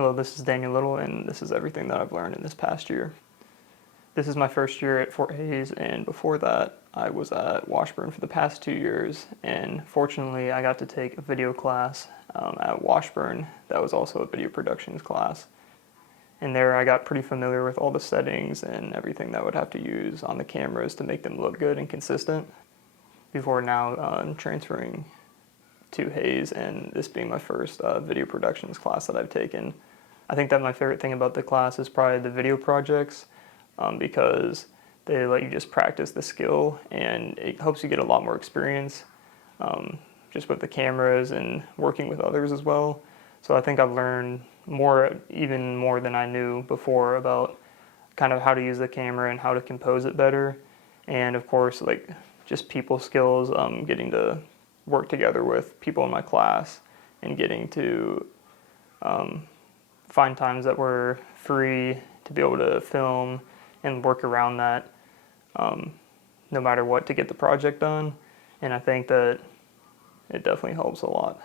Hello, this is Daniel Little, and this is everything that I've learned in this past year. This is my first year at Fort Hays, and before that, I was at Washburn for the past 2 years, and fortunately, I got to take a video class at Washburn that was also a video productions class. And there I got pretty familiar with all the settings and everything that I would have to use on the cameras to make them look good and consistent before now transferring to Hays and this being my first video productions class that I've taken. I think that my favorite thing about the class is probably the video projects because they let you just practice the skill and it helps you get a lot more experience just with the cameras and working with others as well. So I think I've learned even more than I knew before about kind of how to use the camera and how to compose it better. And of course, like just people skills, getting to work together with people in my class and getting to find times that were free to be able to film and work around that no matter what to get the project done. And I think that it definitely helps a lot.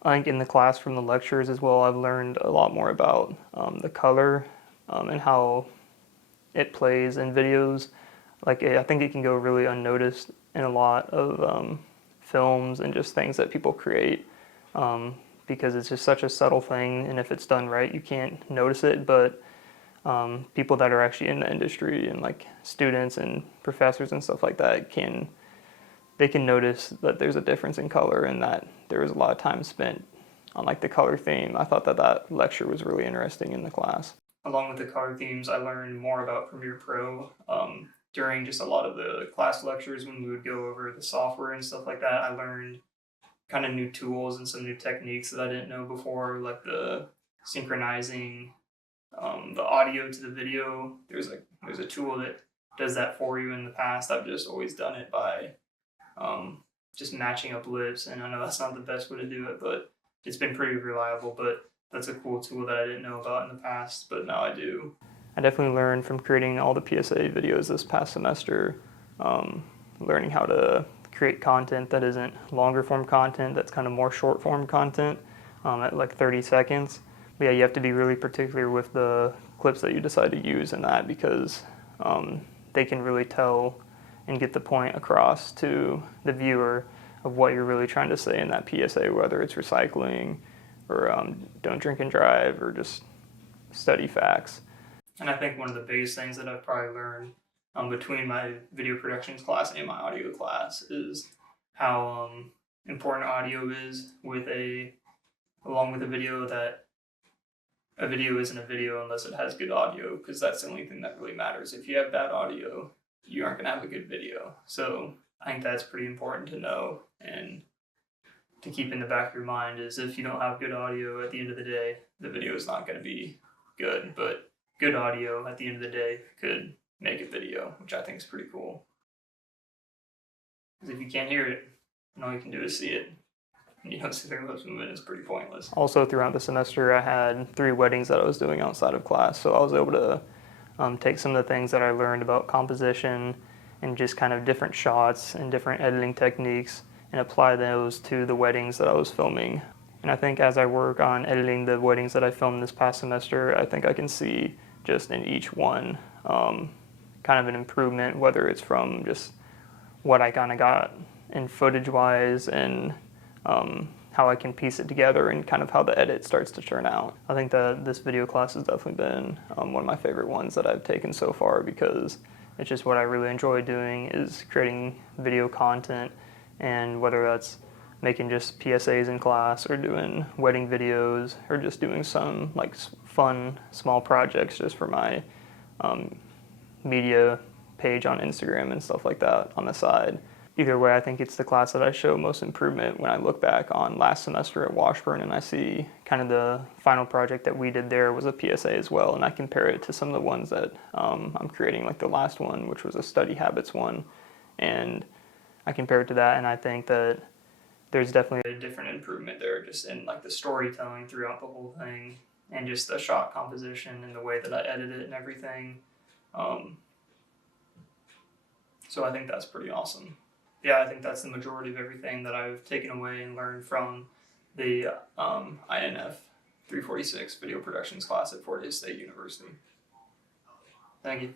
I think in the class from the lectures as well, I've learned a lot more about the color and how it plays in videos. Like I think it can go really unnoticed in a lot of films and just things that people create because it's just such a subtle thing, and if it's done right you can't notice it, but people that are actually in the industry and like students and professors and stuff like that can notice that there's a difference in color and that there was a lot of time spent on like the color theme. I thought that lecture was really interesting in the class. Along with the color themes, I learned more about Premiere Pro during just a lot of the class lectures when we would go over the software and stuff like that. I learned kind of new tools and some new techniques that I didn't know before, like the synchronizing the audio to the video. There's a tool that does that for you. In the past, I've just always done it by just matching up lips, and I know that's not the best way to do it, but it's been pretty reliable. But that's a cool tool that I didn't know about in the past, but now I do. I definitely learned from creating all the PSA videos this past semester, learning how to create content that isn't longer form content, that's kind of more short form content at like 30 seconds. But yeah, you have to be really particular with the clips that you decide to use in that because they can really tell and get the point across to the viewer of what you're really trying to say in that PSA, whether it's recycling or don't drink and drive or just study facts. And I think one of the biggest things that I've probably learned between my video productions class and my audio class is how important audio is along with a video, that a video isn't a video unless it has good audio, because that's the only thing that really matters. If you have bad audio, you aren't going to have a good video. So I think that's pretty important to know and to keep in the back of your mind, is if you don't have good audio at the end of the day, the video is not going to be good. But good audio at the end of the day could make a video, which I think is pretty cool. Because if you can't hear it, and all you can do is see it, and you don't see their lips moving, it's pretty pointless. Also, throughout the semester, I had 3 weddings that I was doing outside of class, so I was able to take some of the things that I learned about composition and just kind of different shots and different editing techniques and apply those to the weddings that I was filming. And I think as I work on editing the weddings that I filmed this past semester, I think I can see just in each one kind of an improvement, whether it's from just what I kind of got in footage-wise and how I can piece it together and kind of how the edit starts to turn out. I think that this video class has definitely been one of my favorite ones that I've taken so far, because it's just what I really enjoy doing is creating video content, and whether that's making just PSAs in class or doing wedding videos or just doing some like fun small projects just for my media page on Instagram and stuff like that on the side. Either way, I think it's the class that I show most improvement when I look back on last semester at Washburn and I see kind of the final project that we did there was a PSA as well, and I compare it to some of the ones that I'm creating, like the last one, which was a study habits one, and I compare it to that, and I think that there's definitely a different improvement there just in like the storytelling throughout the whole thing and just the shot composition and the way that I edit it and everything. So I think that's pretty awesome. Yeah, I think that's the majority of everything that I've taken away and learned from the INF 346 video productions class at Fort Hays State University. Thank you.